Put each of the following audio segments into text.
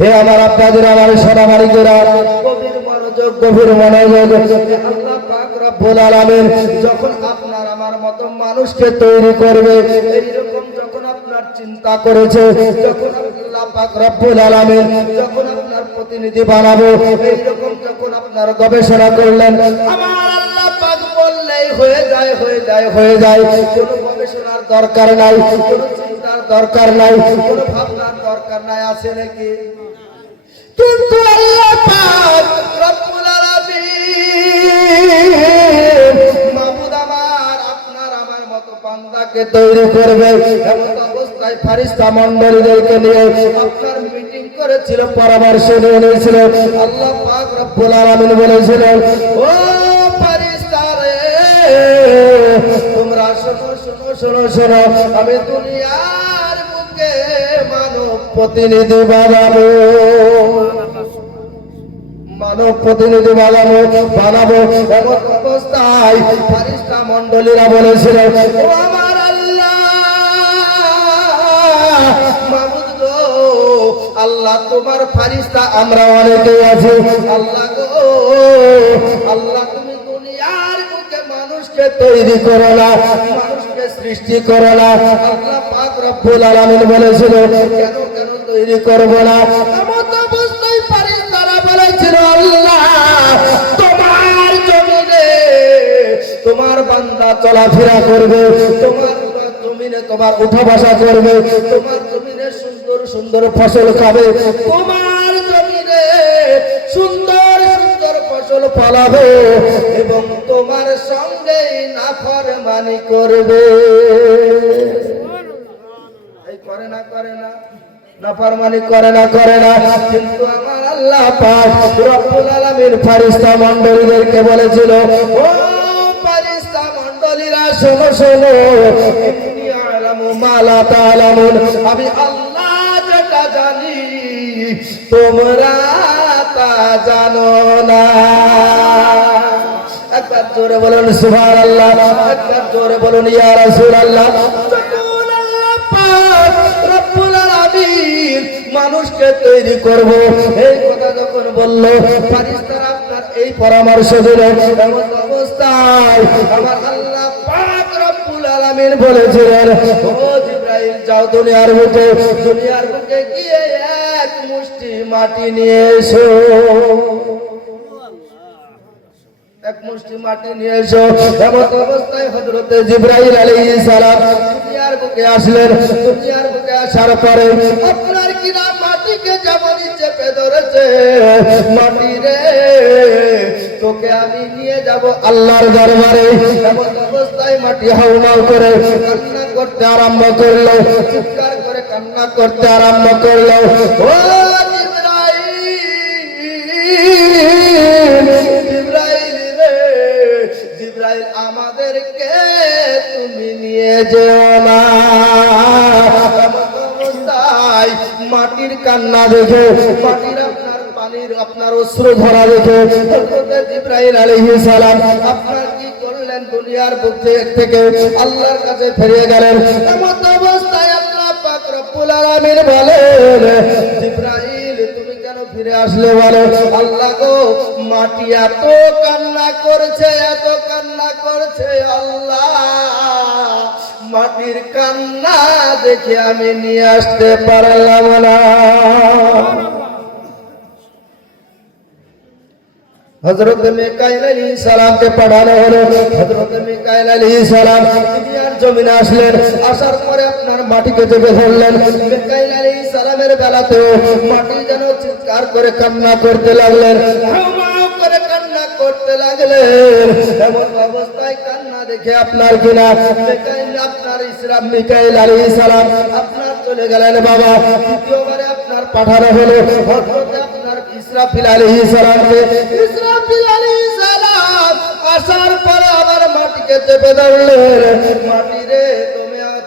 হে আমার আপনাদের আমার সোনামানিকেরা, গভীর মনোযোগ। আল্লাহ পাক রব্বুল আলামিন যখন আপনার আমার মতো মানুষকে তৈরি করবে, এইরকম যখন আপনার চিন্তা করেছে, যখন আল্লাহ পাক রব্বুল আলামিন যখন আপনার প্রতিনিধি বানাবো, এইরকম যখন আপনার গবেষণা করলেন, আমার আল্লাহ পাক বললেই হয়ে যায়, হয়ে যায়, হয়ে যায়। কোনো গবেষণার দরকার নাই, কোনো চিন্তার দরকার নাই, কোনো ভাবনার দরকার নাই, আছে নাকি? কিন্তু আল্লাহ পাক রব্বুল আলামিন মাবুদ আমার আপনার আমার মতো বান্দাকে তৈরি করবে, এমন অবস্থায় ফেরেশতা মণ্ডলীদেরকে নিয়ে আপনার মিটিং করেছিল, পরামর্শ নিয়ে নিয়েছিল। আল্লাহ পাক রব্বুল আলামিন বলেছিলেন, ও ফেরেশতা রে, তোমরা শোনো শোনো শোনো শোনো, আমি দুনিয়ার বুকে মানব প্রতিনিধি বানাবো, মানব প্রতিনিধি বানাবো বানাবো। এমন অবস্থায় ফেরেশতা মণ্ডলীরা বলেছিল, ও আমার আল্লাহ মাবুদ গো, আল্লাহ তোমার ফেরেশতা আমরা অনেকেই আছি, আল্লাহ গো, আল্লাহ তুমি দুনিয়ার বুকে মানুষকে তৈরি করো না, মানুষকে সৃষ্টি করো না। আল্লাহ পাক রব্বুল আলামিন বলেছিল, কেন কেন তৈরি করব না? এমন অবস্থায় ফেরেশতারা বলেছিল, আল্লাহ তোমার জমিনে তোমার বান্দা চলাফেরা করবে, তোমার জমিনে তোমার উঠা বসা করবে, তোমার জমিনে সুন্দর সুন্দর ফসল খাবে, তোমার জমিনে সুন্দর সুন্দর ফসল ফলাবে এবং তোমার সঙ্গে নাফরমানি করবে। এই করে না, করে না, নাফরমানি করে না, করে না। কিন্তু আমার আল্লাহ পাক রব্বুল আলামিন ফেরেশতা মণ্ডলীদেরকে বলেছিল, ও ফেরেশতা মণ্ডলীরা শোনো শোনো, ইন্নী আ'লামু মা লা তা'লামুন, আমি আল্লাহ যেটা জানি তোমরা তা জানো না। একবার জোরে বলুন সুবহানাল্লাহ, একবার জোরে বলুন ইয়া রাসূলুল্লাহ। মানুষকে তৈরি করব, এই কথা যখন বলল, ফেরেশতারা আপনার এই পরামর্শ দিল, এমন অবস্থায় আমার আল্লাহ পাক রব্বুল আলামিন বলেছিলেন, ও জিবরাইল যাও দুনিয়ার বুকে গিয়ে এক মুষ্টি মাটি নিয়ে এসো, এক মুষ্টি মাটি নিয়ে এসো। এমন অবস্থায় হযরতে জিবরাইল আলাইহিস সালাম দুনিয়ার বুকে আসলেন। দুনিয়ার বুকে আসার পরে আপনার কিনা মাটিকে যেমন চেপে ধরেছে, মাটি রে তোকে আমি নিয়ে যাব আল্লাহর দরবারে। এমন অবস্থায় মাটি হাউমাউ করে কান্না করতে আরম্ভ করলো, চিৎকার করে কান্না করতে আরম্ভ করলো, ও জিবরাইল আমাদেরকে তুমি নিয়ে যেও না। অবস্থায় মাটির কান্না দেখে, মাটির আপনার পানির আপনার অশ্রু ভরা দেখে হযরত জিবরাইল আলাইহিস সালাম আপনার কি করলেন, দুনিয়ার বুক থেকে আল্লাহর কাছে ফিরে গেলেন। এমন অবস্থায় আল্লাহ পাক রব্বুল আলামিন বলেন, জিবরাইল তুমি কেন ফিরে আসলে? বলো, আল্লাহ গো মাটি এত কান্না করছে, এত কান্না করছে, আল্লাহ মাটির কান্না দেখে আমি নিয়ে আসতে পারলাম না। হযরত মিকাইল আলাইহিস সালামকে পাঠানো হলো। হযরত মিকাইল আলাইহিস সালাম দুনিয়ার জমিনে আসলেন। আসার পরে আপনার মাটিকে চেপে ধরলেন। মিকাইল আলাইহিস সালামের বেলাতেও মাটি যেন চিৎকার করে কান্না করতে লাগলেন, হাউমাউ করে কান্না করতে লাগলেন। এমন অবস্থায় কান্না দেখে আপনার কিনা মিকাইল আলাইহিস সালাম আপনার চলে গেলেন। বাবা দ্বিতীয়বারে আপনার পাঠানো হলো হযরত আপনার ইসরাফিল আলাইহিস সালামকে। ইসরাফিল আলাইহিস সালাম আসার পরে আবার মাটিকে চেপে ধরলেন, মাটি রে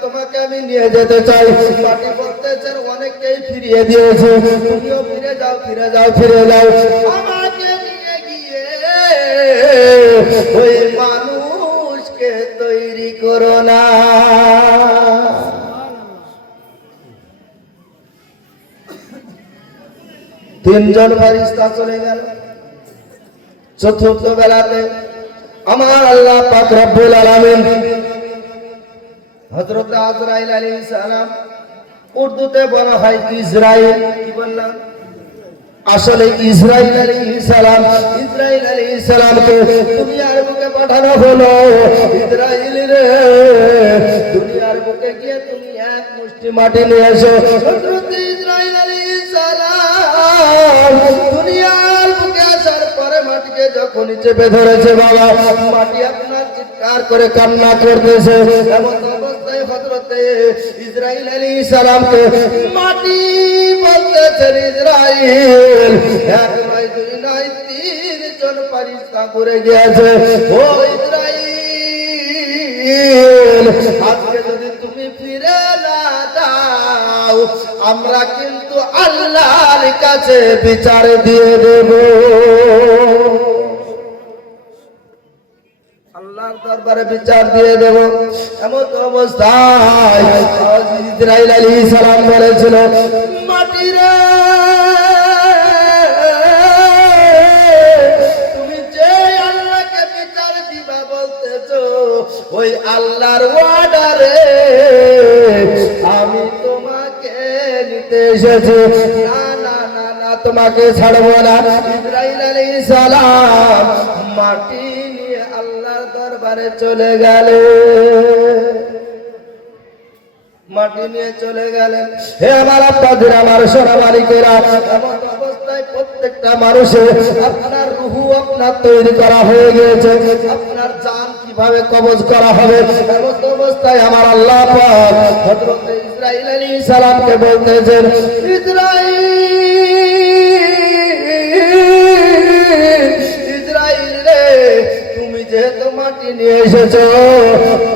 তোমাকে আমি নিয়ে যেতে চাই। মাটি বলতেছেন অনেককেই ফিরিয়ে দিয়েছে, তুমিও ফিরে যাও, ফিরে যাও, ফিরে যাও। আমাকে নিয়ে গিয়ে ওই মানুষকে তৈরি করো না। তিনজন ফেরেশতা চলে গেল। চতুর্থ বেলাতে আমার আল্লাহ পাক রব্বুল আলামিন হযরত আজরাইল আলাইহিস সালাম, উর্দুতে বলা হয় ইসরাইল, কি বললাম আসলে ইসরাইল আলাইহিস সালাম, ইসরাইল আলাইহিস সালামকে দুনিয়ার বুকে পাঠানো হলো। ইসরাইল রে, দুনিয়ার বুকে গিয়ে তুমি এক মুষ্টি মাটি নিয়ে এসো। হযরত ইসরাইল আলাইহিস সালাম দুনিয়ার বুকে আসার পরে মাটিকে যখন চেপে ধরেছে বাবা, মাটি আপনার চিৎকার করে কান্না করতেছে। এমন অবস্থায় হযরত ইসরাইল আলাইহিস সালামকে মাটি বলতেছেন, ইসরাইল এক নয় দুই নয় তিনজন ফেরেশতা করে গিয়েছে। ও ইসরাইল, আজকে যদি তুমি ফিরে না যাও, আমরা কিন্তু আল্লাহর কাছে বিচার দিয়ে দেব। আল্লাহর দরবারে বিচার দিয়ে দেব। এমন অবস্থায় ইসরাইল আলাইহিস সালাম বলেছিল, মাটি রে, তুমি যে আল্লাহকে বিচার দিবা বলতেছো, ওই আল্লাহর ওয়ার্ডারে আমি তোমাকে নিতে এসেছি। না না না না, তোমাকে ছাড়বো না। ইসরাইল আলাইহিস সালাম মাটি নিয়ে আল্লাহর দরবারে চলে গেলেন, মাটি নিয়ে চলে গেলেন। হে আমার আপনাদের, আমার সোনা মালিকেরা, এমন অবস্থায় প্রত্যেকটা মানুষের আপনার রুহু আপনার তৈরি করা হয়ে গিয়েছে। আপনার জান কিভাবে কবজ করা হবে, এমন অবস্থায় আমার আল্লাহ পাক হযরত ইসরাইল আলাইহিস সালামকে বলতেছেন, ইসরাইল, ইসরাইল রে, তুমি যেহেতু মাটি নিয়ে এসেছো,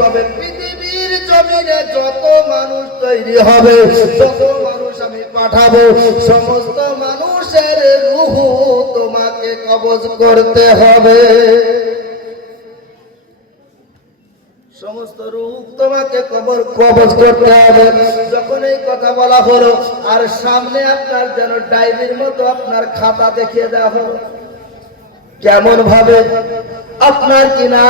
তবে পৃথিবীর জমিনে যত মানুষ তৈরি হবে, যত মানুষ আমি পাঠাবো, সমস্ত মানুষের রূহ তোমাকে কবজ করতে হবে। সমস্ত রূহ তোমাকে কবজ করতে হবে। যখন এই কথা বলা হলো, আর সামনে আপনার যেন ডায়েরির মতো আপনার খাতা দেখিয়ে দেওয়া হলো, কেমন ভাবে আপনার কিনা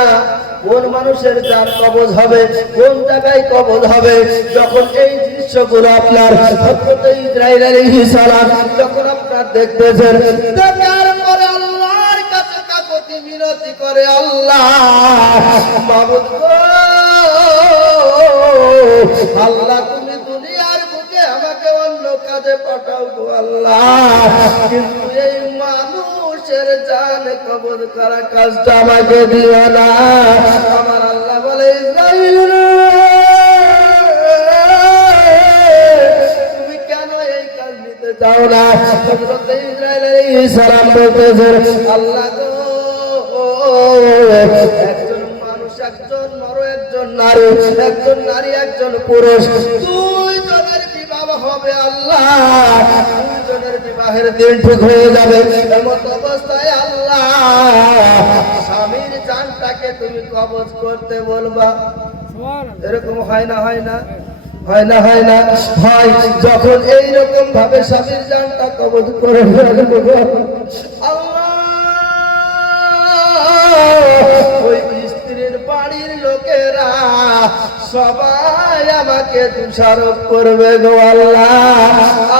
কোন মানুষের জান কবজ হবে, কোন জায়গায় কবজ হবে। যখন এই দৃশ্যগুলো আপনার হযরত ইসরাইল আলাইহিস সালাম যখন আপনার দেখতেছেন, দেখার পরে আল্লাহর কাছে কাকুতি মিনতি করে, আল্লাহ মাবুদ গো, আল্লাহ তুমি দুনিয়ার বুকে আমাকে অন্য কাজে পাঠাও গো আল্লাহ, কিন্তু এই মানুষের জান কবজ করা কাজটা আমাকে দিও না। আমার আল্লাহ বলে, ইসরাইল তুমি কেন এই কাজ নিতে চাও না? হযরত ইসরাইল আলাইহিস সালাম বলতেছেন, আল্লাহ গো, একজন মানুষ, একজন নর, একজন নারী, একজন নারী, একজন পুরুষ, দুইজনের বিবাহ হবে আল্লাহ, দুইজনের বিবাহের দিন ঠিক হয়ে যাবে। এমন অবস্থায় আল্লাহ স্বামীর জানটাকে তুমি কবজ করতে বলবা, এরকম হয় না? হয় না? হয় না? হয় না? হয়। যখন এইরকম ভাবে স্বামীর জানটা কবজ করে আল্লাহ, ওই স্ত্রীর বাড়ির লোকেরা সবাই আমাকে দোষারোপ করবে গো আল্লাহ।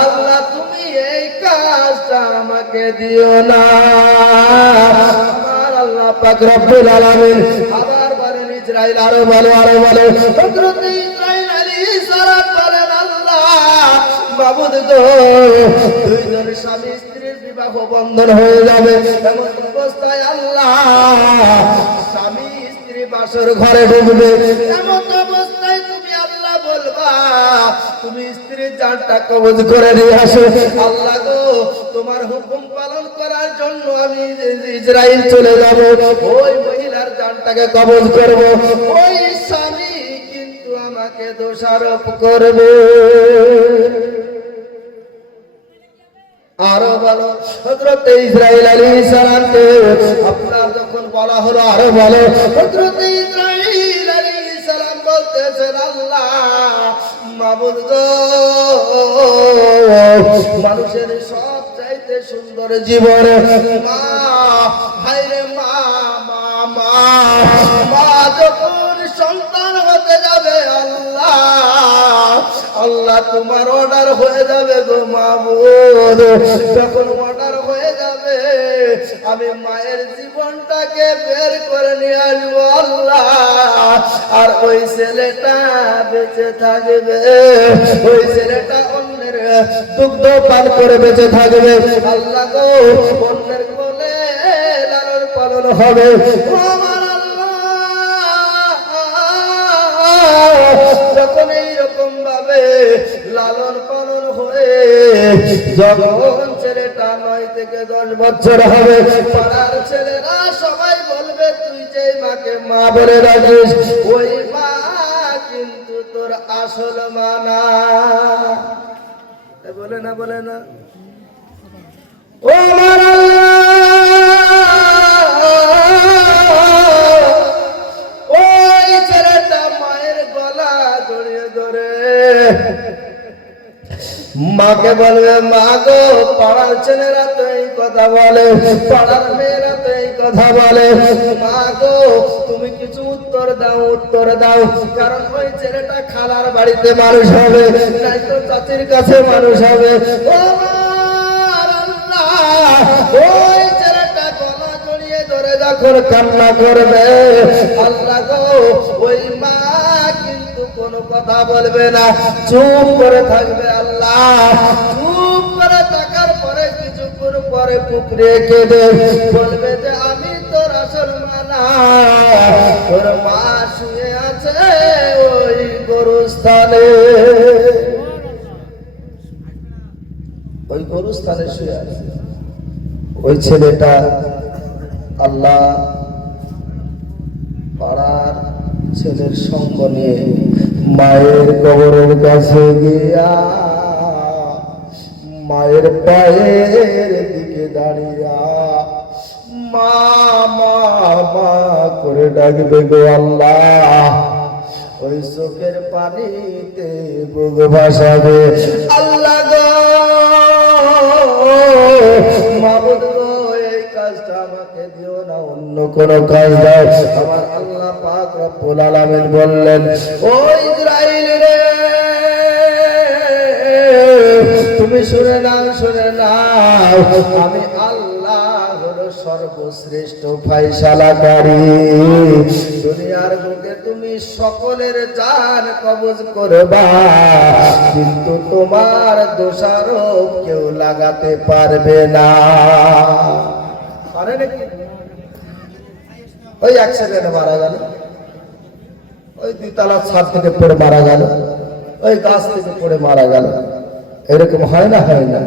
আল্লাহ তুমি এই কাজটা আমাকে দিও না। আমার আল্লাহ পাক রব্বুল আলামিন আবার বলেন, ইসরাইল আরো বলো, আরো বলো। হযরত ইসরাইল আলাইহিস সালাম বলেন, আল্লাহ মাবুদ গো, দুইজন স্বামী স্ত্রীর বিবাহ বন্ধন হয়ে যাবে। এমন অবস্থায় আল্লাহ স্বামী স্ত্রী বাসর ঘরে ঢুকবে। এমন অবস্থায় তুমি আল্লাহ বলবা, তুমি স্ত্রীর জানটা কবজ করে নিয়ে আসো। আল্লাহ গো, তোমার হুকুম পালন করার জন্য আমি ইসরাইল চলে যাব, ওই মহিলার জানটাকে কবজ করব। ওই স্বামী কিন্তু আমাকে দোষারোপ করবে। আরো বলো। হযরত ইসরাইল আলাইহিস সালামকে আপনার যখন বলা হলো, আরো বলো। হযরত ইসরাইল আলাইহিস সালাম বলতেছেন, আল্লাহ মাবুদ গো, মানুষের সব চাইতে সুন্দর জীবন। মা ভাইরে মা মা মা মা যখন সন্তান হতে যাবে আল্লাহ আল্লাহ তোমার অর্ডার হয়ে যাবে গো মাবুদ। যখন অর্ডার হয়ে যাবে আমি মায়ের জীবনটাকে বের করে নিয়ে আসবো আল্লাহ। আর ওই ছেলেটা বেঁচে থাকবে, ওই ছেলেটা অন্যের দুগ্ধ পান করে বেঁচে থাকবে আল্লাহ গো। অন্যের কোলে লালন পালন হবে আমার আল্লাহ। যখন এইরকম ভাবে লালন পালন হয়ে যখন ছেলেটা 9 থেকে 10 বছর হবে, পাড়ার ছেলেরা সবাই বলবে তুই যে মাকে মা বলে রাখিস ওই মা কিন্তু তোর আসল মা না। বলে না বলে না ও আমার ওই ছেলেটা মায়ের গলা জড়িয়ে ধরে মাকে বলবে মা গো পাড়ার ছেলেরা তো এই কথা বলে, পাড়ার মেয়েরা তো এই কথা বলে, মা গো তুমি কিছু উত্তর দাও উত্তর দাও। কারণ ওই ছেলেটা খালার বাড়িতে মানুষ হবে, নাই তো চাচির কাছে মানুষ হবে। ও আমার আল্লাহ, ওই ছেলেটা গলা জড়িয়ে ধরে যখন কান্না করবে আল্লাহ গো ওই মা কিন্তু কোনো কথা বলবে না, চুপ করে থাকবে আল্লাহ। চুপ করে থাকার পরে কিছুক্ষণ পরে পুকুরে কেঁদে বলবে যে আমি তোর আসল মা না, তোর মা শুয়ে আছে ওই গরুস্থানে, ওই গরুস্থানে শুয়ে আছে। ওই ছেলেটা আল্লাহ পাড়ার ছেলের সঙ্গ নিয়ে মায়ের কবরের কাছে গিয়া মায়ের পায়ের দিকে দাঁড়িয়া মা মা মা করে ডাকবে গো আল্লাহ। ওই চোখের পানিতে বুক ভাসাবে আল্লাহ গো মাবুদ গো এই কাজটা আমাকে দিও না, অন্য কোন কাজ দাও। আমার আল্লাহ পাক রব্বুল আলামিন বললেন ও ইসরাইল রে তুমি শুনে নাও শুনে নাও, আমি আল্লাহ হলো সর্বশ্রেষ্ঠ ফায়সালাকারী। দুনিয়ার বুকে তুমি সকলের জান কবজ করবা কিন্তু তোমার দোষারোপ কেউ লাগাতে পারবে না। পারে নাকি? ওই অ্যাক্সিডেন্টে মারা গেল, ওই 2 তলা ছাদ থেকে পড়ে মারা গেল, ওই গাছ থেকে পড়ে মারা গেল, এরকম হয় না হয় না?